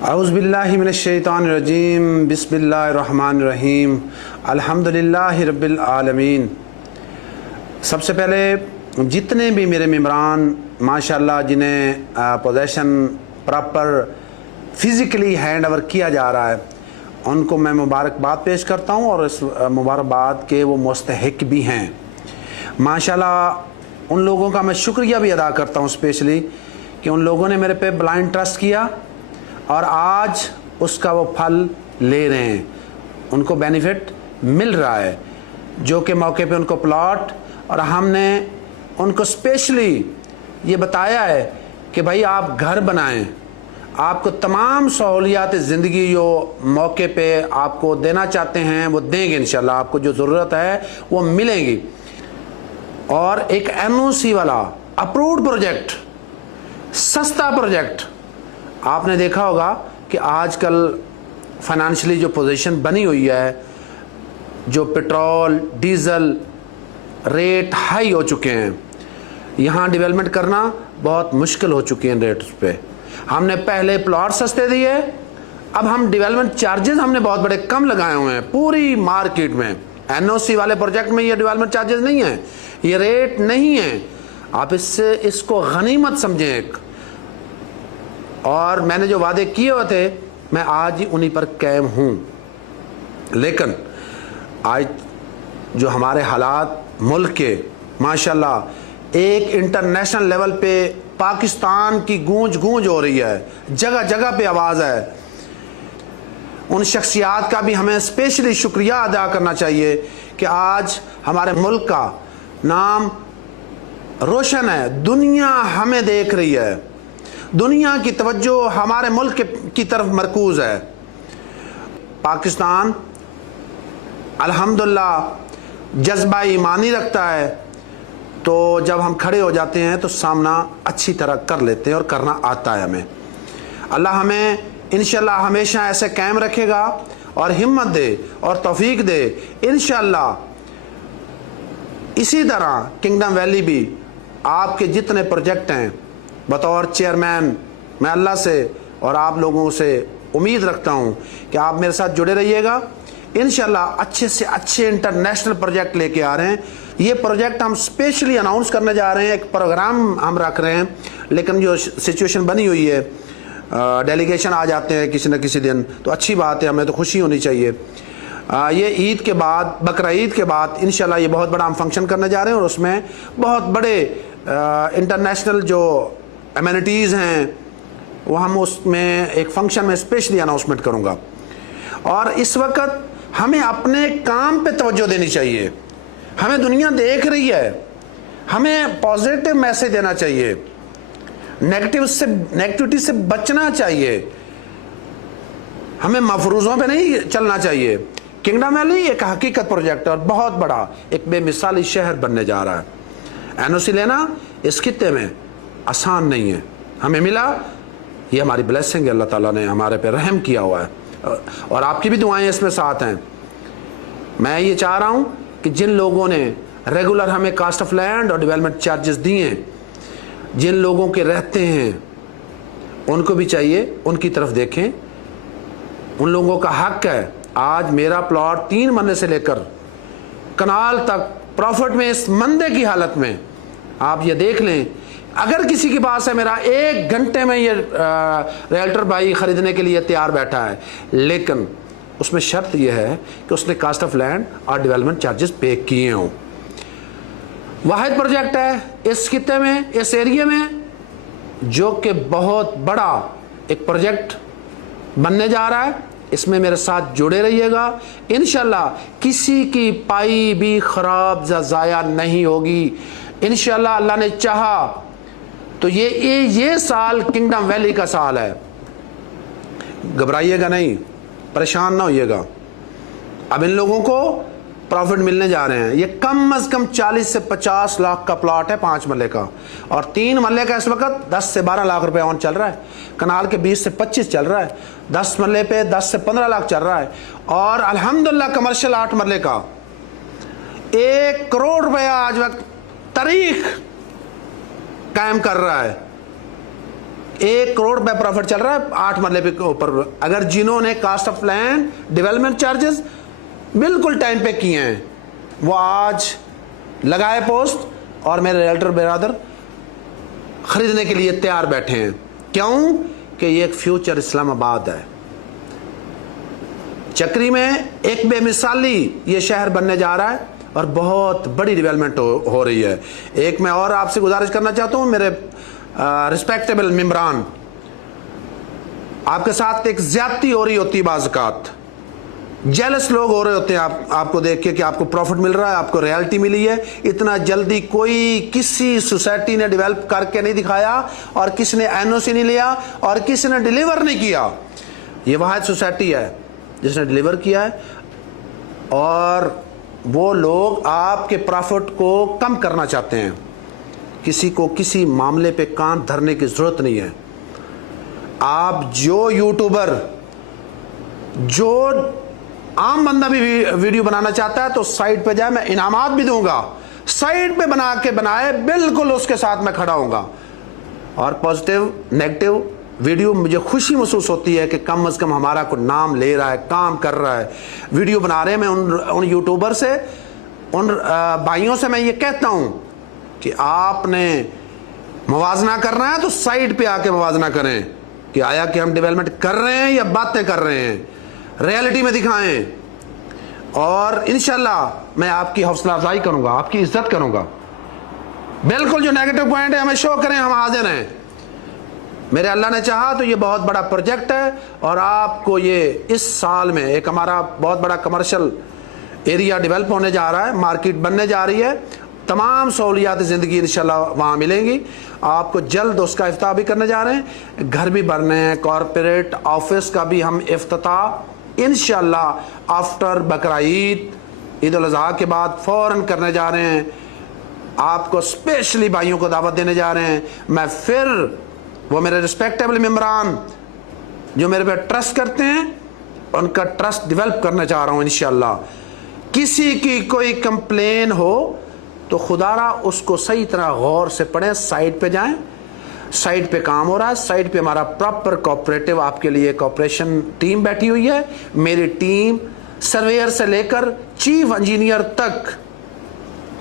औज़ुबिल्लाहि मिनश्शैतानिर्रजीम बिस्मिल्लाहिर्रहमानिर्रहीम अल्हम्दुलिल्लाहि रब्बिल आलमीन। सबसे पहले जितने भी मेरे मेम्बरान माशाल्लाह जिन्हें possession proper physically hand over किया जा रहा है उनको मैं मुबारकबाद पेश करता हूँ और इस मुबारकबाद के वो मुस्तहिक भी हैं। माशाल्लाह उन लोगों का मैं शुक्रिया भी अदा करता हूँ स्पेशली कि उन लोगों ने मेरे पे ब्लाइंड ट्रस्ट किया और आज उसका वो फल ले रहे हैं, उनको बेनिफिट मिल रहा है। जो कि मौके पे उनको प्लॉट और हमने उनको स्पेशली ये बताया है कि भाई आप घर बनाएं, आपको तमाम सहूलियात ज़िंदगी जो मौके पे आपको देना चाहते हैं वो देंगे इंशाल्लाह, आपको जो ज़रूरत है वो मिलेंगी। और एक NOC वाला अप्रूव्ड प्रोजेक्ट, सस्ता प्रोजेक्ट, आपने देखा होगा कि आजकल फाइनेंशियली जो पोजीशन बनी हुई है, जो पेट्रोल डीज़ल रेट हाई हो चुके हैं, यहाँ डेवलपमेंट करना बहुत मुश्किल हो चुके हैं रेट्स पे। हमने पहले प्लॉट सस्ते दिए, अब हम डेवलपमेंट चार्जेस हमने बहुत बड़े कम लगाए हुए हैं पूरी मार्केट में। NOC वाले प्रोजेक्ट में ये डेवलपमेंट चार्जेस नहीं है, ये रेट नहीं है। आप इसको गनीमत समझें एक। और मैंने जो वादे किए हुए थे मैं आज ही उन्हीं पर कायम हूँ। लेकिन आज जो हमारे हालात मुल्क के माशाल्लाह एक इंटरनेशनल लेवल पे पाकिस्तान की गूंज हो रही है, जगह जगह पे आवाज़ है। उन शख्सियात का भी हमें स्पेशली शुक्रिया अदा करना चाहिए कि आज हमारे मुल्क का नाम रोशन है, दुनिया हमें देख रही है, दुनिया की तवज्जो हमारे मुल्क की तरफ मरकूज़ है। पाकिस्तान अल्हम्दुलिल्लाह जज्बा ईमानी रखता है, तो जब हम खड़े हो जाते हैं तो सामना अच्छी तरह कर लेते हैं और करना आता है हमें। अल्लाह हमें इंशाल्लाह हमेशा ऐसे कायम रखेगा और हिम्मत दे और तौफीक दे। इंशाल्लाह इसी तरह किंगडम वैली भी आपके जितने प्रोजेक्ट हैं, बतौर चेयरमैन मैं अल्लाह से और आप लोगों से उम्मीद रखता हूं कि आप मेरे साथ जुड़े रहिएगा। इंशाल्लाह अच्छे से अच्छे इंटरनेशनल प्रोजेक्ट लेके आ रहे हैं। ये प्रोजेक्ट हम स्पेशली अनाउंस करने जा रहे हैं, एक प्रोग्राम हम रख रहे हैं। लेकिन जो सिचुएशन बनी हुई है, डेलीगेशन आ जाते हैं किसी न किसी दिन, तो अच्छी बात है, हमें तो खुशी होनी चाहिए। ये ईद के बाद, बकरा ईद के बाद इंशाल्लाह ये बहुत बड़ा हम फंक्शन करने जा रहे हैं और उसमें बहुत बड़े इंटरनेशनल जो एमिनिटीज़ हैं वो हम उसमें एक फंक्शन में स्पेशली अनाउंसमेंट करूँगा। और इस वक्त हमें अपने काम पे तवज्जो देनी चाहिए। हमें दुनिया देख रही है, हमें पॉजिटिव मैसेज देना चाहिए, नेगेटिविटी से बचना चाहिए, हमें मफरूज़ों पे नहीं चलना चाहिए। किंगडम वैली एक हकीकत प्रोजेक्ट और बहुत बड़ा एक बेमिसाली शहर बनने जा रहा है। NOC लेना इस खित्ते में आसान नहीं है, हमें मिला, ये हमारी ब्लेसिंग है, अल्लाह ताला ने हमारे पे रहम किया हुआ है और आपकी भी दुआएं इसमें साथ हैं। मैं ये चाह रहा हूँ कि जिन लोगों ने रेगुलर हमें कास्ट ऑफ लैंड और डेवलपमेंट चार्जेस दिए, जिन लोगों के रहते हैं उनको भी चाहिए उनकी तरफ देखें। उन लोगों का हक है। आज मेरा प्लॉट 3 मरले से लेकर कनाल तक प्रॉफिट में, इस मंदे की हालत में आप ये देख लें। अगर किसी के पास है, मेरा 1 घंटे में ये रियल्टर भाई ख़रीदने के लिए तैयार बैठा है, लेकिन उसमें शर्त यह है कि उसने कास्ट ऑफ लैंड और डेवलपमेंट चार्जेस पे किए हों। वाहिद प्रोजेक्ट है इस खित्ते में, इस एरिया में, जो कि बहुत बड़ा एक प्रोजेक्ट बनने जा रहा है। इसमें मेरे साथ जुड़े रहिएगा। इंशाल्लाह किसी की पाई भी ख़राब ज़ाया नहीं होगी। इंशाल्लाह अल्लाह ने चाहा तो ये साल किंगडम वैली का साल है। घबराइएगा नहीं, परेशान ना होइएगा। अब इन लोगों को प्रॉफिट मिलने जा रहे हैं। ये कम अज़ कम 40 से 50 लाख का प्लॉट है 5 मरले का, और 3 मरले का इस वक्त 10 से 12 लाख रुपए ऑन चल रहा है। कनाल के 20 से 25 चल रहा है, 10 मरले पे 10 से 15 लाख चल रहा है। और अल्हम्दुलिल्लाह कमर्शियल 8 मरले का 1 करोड़ रुपया आज वक्त तारीख कायम कर रहा है। 1 करोड़ रुपए प्रॉफिट चल रहा है 8 मरले के ऊपर। अगर जिन्होंने cost of land development charges बिल्कुल टाइम पे किए हैं वो आज लगाए पोस्ट और मेरे रियल्टर बिरादर खरीदने के लिए तैयार बैठे हैं। क्यों? कि ये एक फ्यूचर इस्लामाबाद है। चक्री में एक बेमिसाली ये शहर बनने जा रहा है और बहुत बड़ी डेवलपमेंट हो रही है। एक मैं और आपसे गुजारिश करना चाहता हूं मेरे रिस्पेक्टेबल मेंबरान, आपके साथ एक ज्यादती हो रही होती है, बाज़ जेलस लोग हो रहे होते हैं आपको देख के कि आपको प्रॉफिट मिल रहा है, आपको रॉयल्टी मिली है। इतना जल्दी कोई किसी सोसाइटी ने डेवलप करके नहीं दिखाया और किसी ने एनओसी नहीं लिया और किसी ने डिलीवर नहीं किया। ये वाहिद सोसाइटी है जिसने डिलीवर किया है और वो लोग आपके प्रॉफिट को कम करना चाहते हैं। किसी को किसी मामले पे कान धरने की जरूरत नहीं है। आप जो यूट्यूबर, जो आम बंदा भी वीडियो बनाना चाहता है तो साइड पे जाए, मैं इनामात भी दूंगा। साइड पे बना के बनाए, बिल्कुल उसके साथ मैं खड़ा हूंगा। और पॉजिटिव नेगेटिव वीडियो मुझे खुशी महसूस होती है कि कम से कम हमारा को नाम ले रहा है, काम कर रहा है, वीडियो बना रहे हैं। मैं उन यूट्यूबर से, उन भाइयों से मैं ये कहता हूं कि आपने मुवाजना करना है तो साइड पे आके मुवाजना करें कि आया कि हम डेवलपमेंट कर रहे हैं या बातें कर रहे हैं, रियलिटी में दिखाएं। और इंशाल्लाह मैं आपकी हौसला अफजाई करूंगा, आपकी इज्जत करूंगा। बिल्कुल जो नेगेटिव पॉइंट है हमें शो करें, हम हाजिर हैं। मेरे अल्लाह ने चाहा तो ये बहुत बड़ा प्रोजेक्ट है और आपको ये इस साल में एक हमारा बहुत बड़ा कमर्शियल एरिया डेवलप होने जा रहा है, मार्केट बनने जा रही है, तमाम सहूलियात ज़िंदगी इंशाल्लाह वहाँ मिलेंगी आपको। जल्द उसका इफ्ताह भी करने जा रहे हैं, घर भी बनने हैं, कॉरपोरेट ऑफिस का भी हम इफ्तिताह इंशाल्लाह आफ्टर बकरा ईद उल अज़हा के बाद फ़ौरन करने जा रहे हैं। आपको स्पेशली भाइयों को दावत देने जा रहे हैं। मैं फिर वो मेरे रिस्पेक्टेबल मेंबरान जो मेरे पे ट्रस्ट करते हैं उनका ट्रस्ट डेवलप करना चाह रहा हूँ इंशाल्लाह। किसी की कोई कंप्लेन हो तो खुदारा उसको सही तरह गौर से पढ़ें, साइड पे जाएं, साइड पे काम हो रहा है, साइड पे हमारा प्रॉपर कोऑपरेटिव आपके लिए कोऑपरेशन टीम बैठी हुई है। मेरी टीम सर्वेयर से लेकर चीफ इंजीनियर तक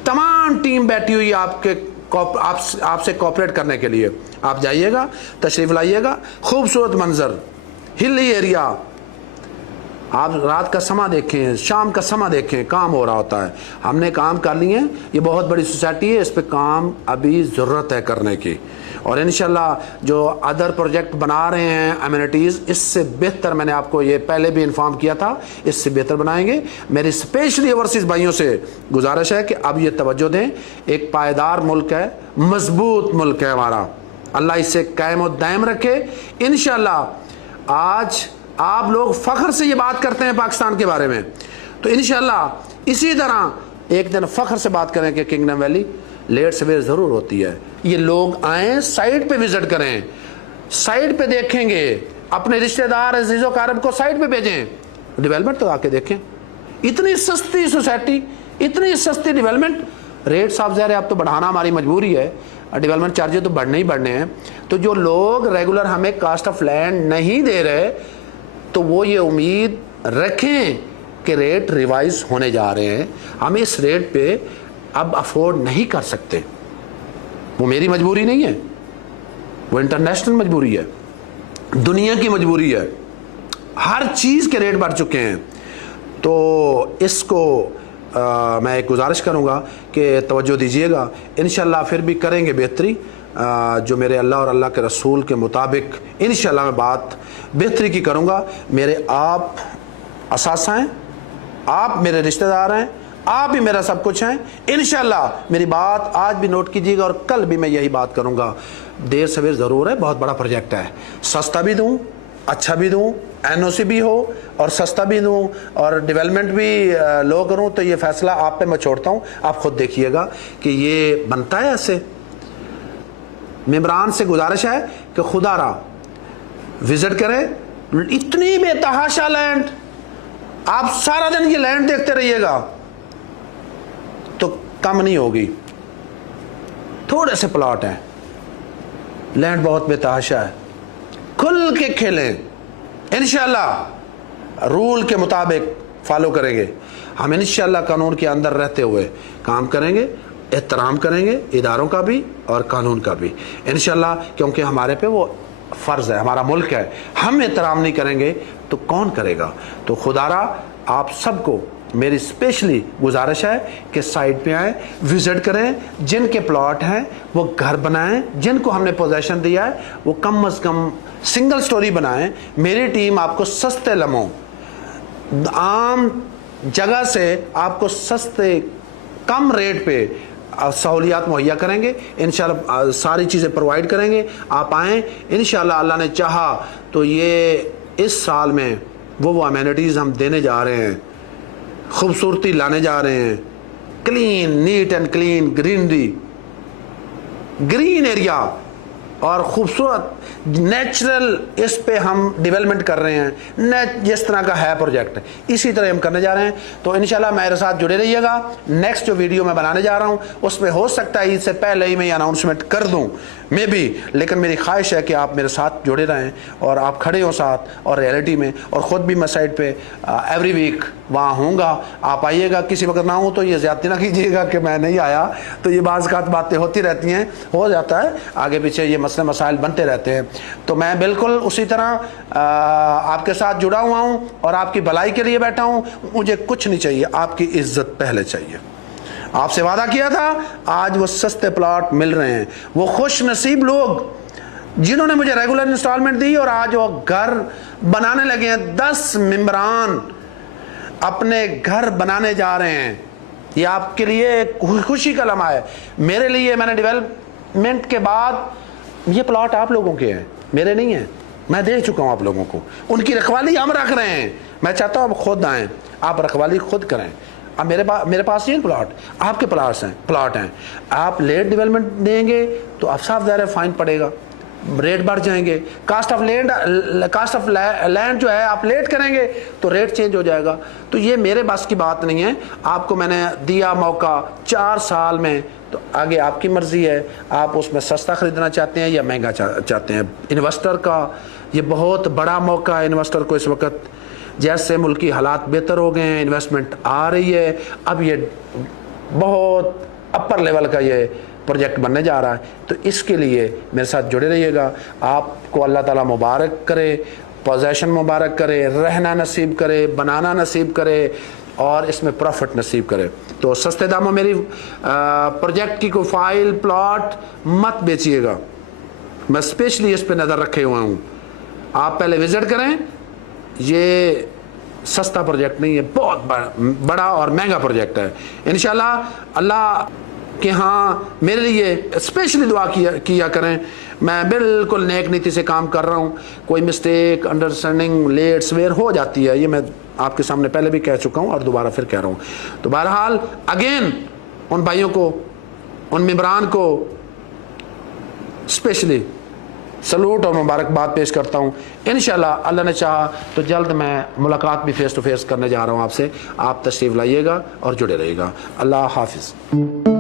तमाम टीम बैठी हुई है आपसे कोऑपरेट करने के लिए। आप जाइएगा, तशरीफ लाइएगा, खूबसूरत मंजर, हिली एरिया, आप रात का समा देखें, शाम का समा देखें, काम हो रहा होता है। हमने काम कर लिए हैं, ये बहुत बड़ी सोसाइटी है, इस पे काम अभी ज़रूरत है करने की। और इंशाल्लाह जो अदर प्रोजेक्ट बना रहे हैं एमिनिटीज़, इससे बेहतर, मैंने आपको ये पहले भी इन्फॉर्म किया था, इससे बेहतर बनाएंगे। मेरी स्पेशली ओवरसीज़ भाइयों से गुजारिश है कि अब ये तवज्जो दें। एक पायदार मुल्क है, मजबूत मुल्क है हमारा, अल्लाह इसे कायम और दायम रखे इंशाल्लाह। आज आप लोग फ़ख्र से ये बात करते हैं पाकिस्तान के बारे में, तो इंशाल्लाह इसी तरह एक दिन फ़ख्र से बात करें कि किंगडम वैली लेट सवेर ज़रूर होती है। ये लोग आएँ, साइड पे विज़िट करें, साइड पे देखेंगे, अपने रिश्तेदार अजीज़ो कारब को साइड पे भेजें, डेवलपमेंट तो आके देखें। इतनी सस्ती सोसाइटी, इतनी सस्ती डेवलपमेंट, रेट साफ ज़ाहिर है अब तो बढ़ाना हमारी मजबूरी है, डेवलपमेंट चार्जेस तो बढ़ने ही बढ़ने हैं। तो जो लोग रेगुलर हमें कास्ट ऑफ लैंड नहीं दे रहे तो वो ये उम्मीद रखें कि रेट रिवाइज होने जा रहे हैं। हम इस रेट पे अब अफोर्ड नहीं कर सकते। वो मेरी मजबूरी नहीं है, वो इंटरनेशनल मजबूरी है, दुनिया की मजबूरी है। हर चीज़ के रेट बढ़ चुके हैं। तो इसको मैं एक गुजारिश करूँगा कि तवज्जो दीजिएगा। इंशाल्लाह फिर भी करेंगे बेहतरी। जो मेरे अल्लाह और अल्लाह के रसूल के मुताबिक इंशाल्लाह मैं बात बेहतरी की करूँगा। मेरे आप असासा हैं, आप मेरे रिश्तेदार हैं, आप भी मेरा सब कुछ हैं। इंशाल्लाह मेरी बात आज भी नोट कीजिएगा और कल भी मैं यही बात करूँगा। देर सवेर ज़रूर है, बहुत बड़ा प्रोजेक्ट है। सस्ता भी दूँ, अच्छा भी दूँ, एनओसी भी हो और सस्ता भी दूँ और डेवलपमेंट भी लो करूँ, तो ये फैसला आप पे मैं छोड़ता हूँ। आप खुद देखिएगा कि ये बनता है ऐसे। मेंबरान से गुजारिश है कि खुदारा विजिट करें। इतनी बेतहाशा लैंड, आप सारा दिन ये लैंड देखते रहिएगा तो कम नहीं होगी। थोड़े से प्लॉट हैं, लैंड बहुत बेतहाशा है। खुल के खेलें, इंशाल्लाह रूल के मुताबिक फॉलो करेंगे, हम इंशाल्लाह कानून के अंदर रहते हुए काम करेंगे, एहतराम करेंगे इदारों का भी और कानून का भी इंशाल्लाह, क्योंकि हमारे पे वो फ़र्ज़ है, हमारा मुल्क है। हम एहतराम नहीं करेंगे तो कौन करेगा। तो खुदारा आप सबको मेरी स्पेशली गुजारिश है कि साइट पे आएँ, विज़िट करें, जिनके प्लॉट हैं वो घर बनाएं, जिनको हमने पोजेसन दिया है वो कम से कम सिंगल स्टोरी बनाएं। मेरी टीम आपको सस्ते लम्हों आम जगह से आपको सस्ते कम रेट पे सहूलियात मुहैया करेंगे, इंशाल्लाह सारी चीज़ें प्रोवाइड करेंगे। आप आएँ, इंशाल्लाह अल्लाह ने चाहा तो ये इस साल में वो अमेनिटीज़ हम देने जा रहे हैं, खूबसूरती लाने जा रहे हैं, clean neat and clean greenery, green area और खूबसूरत नेचुरल, इस पे हम डेवलपमेंट कर रहे हैं। जिस तरह का है प्रोजेक्ट इसी तरह हम करने जा रहे हैं। तो इंशाल्लाह मेरे साथ जुड़े रहिएगा। नेक्स्ट जो वीडियो मैं बनाने जा रहा हूं उसमें हो सकता है इससे पहले ही मैं अनाउंसमेंट कर दूं मे भी, लेकिन मेरी ख्वाहिश है कि आप मेरे साथ जुड़े रहें और आप खड़े हो साथ और रियलिटी में। और ख़ुद भी मैं साइट पे एवरी वीक वहाँ होऊंगा, आप आइएगा। किसी वक्त ना हो तो ये ज़्यादती ना कीजिएगा कि मैं नहीं आया, तो ये बातें होती रहती हैं, हो जाता है, आगे पीछे ये मसले मसाइल बनते रहते हैं। तो मैं बिल्कुल उसी तरह आपके साथ जुड़ा हुआ हूँ और आपकी भलाई के लिए बैठा हूँ। मुझे कुछ नहीं चाहिए, आपकी इज्जत पहले चाहिए। आपसे वादा किया था, आज वो सस्ते प्लॉट मिल रहे हैं। वो खुश नसीब लोग जिन्होंने मुझे रेगुलर इंस्टॉलमेंट दी और आज वो घर बनाने लगे हैं, 10 मेंबरान अपने घर बनाने जा रहे हैं। ये आपके लिए खुशी का लम्हा है, मेरे लिए। मैंने डेवलपमेंट के बाद ये प्लॉट आप लोगों के हैं, मेरे नहीं हैं, मैं दे चुका हूं आप लोगों को। उनकी रखवाली हम रख रहे हैं। मैं चाहता हूं आप खुद आएं, आप रखवाली खुद करें। अब मेरे पास ये प्लॉट आपके प्लॉट हैं। आप लेट डेवलपमेंट देंगे तो अब साफ ज़ाहिर है फाइन पड़ेगा, रेट बढ़ जाएंगे। कास्ट ऑफ लैंड जो है आप लेट करेंगे तो रेट चेंज हो जाएगा। तो ये मेरे बस की बात नहीं है। आपको मैंने दिया मौका 4 साल में, तो आगे आपकी मर्जी है, आप उसमें सस्ता खरीदना चाहते हैं या महंगा चाहते हैं। इन्वेस्टर का ये बहुत बड़ा मौका है। इन्वेस्टर को इस वक्त जैसे मुल्की हालात बेहतर हो गए हैं, इन्वेस्टमेंट आ रही है, अब ये बहुत अपर लेवल का ये प्रोजेक्ट बनने जा रहा है। तो इसके लिए मेरे साथ जुड़े रहिएगा। आपको अल्लाह ताला मुबारक करे, पोजेसन मुबारक करे, रहना नसीब करे, बनाना नसीब करे और इसमें प्रॉफिट नसीब करे। तो सस्ते दामों मेरी प्रोजेक्ट की कोई फाइल प्लॉट मत बेचिएगा, मैं स्पेशली इस पे नज़र रखे हुआ हूँ। आप पहले विजिट करें, ये सस्ता प्रोजेक्ट नहीं है, बहुत बड़ा और महंगा प्रोजेक्ट है। इंशाल्लाह अल्लाह कि हाँ मेरे लिए स्पेशली दुआ किया करें। मैं बिल्कुल नेक नीति से काम कर रहा हूँ। कोई मिस्टेक, अंडरस्टैंडिंग लेट सवेर हो जाती है, ये मैं आपके सामने पहले भी कह चुका हूँ और दोबारा फिर कह रहा हूँ। तो बहरहाल अगेन उन भाइयों को, उन मेंबरान को स्पेशली सलूट और मुबारकबाद पेश करता हूँ। इंशाल्लाह अल्लाह ने चाहा तो जल्द मैं मुलाकात भी फेस टू फेस करने जा रहा हूँ आपसे। आप तशरीफ़ लाइएगा और जुड़े रहिएगा। अल्लाह हाफिज़।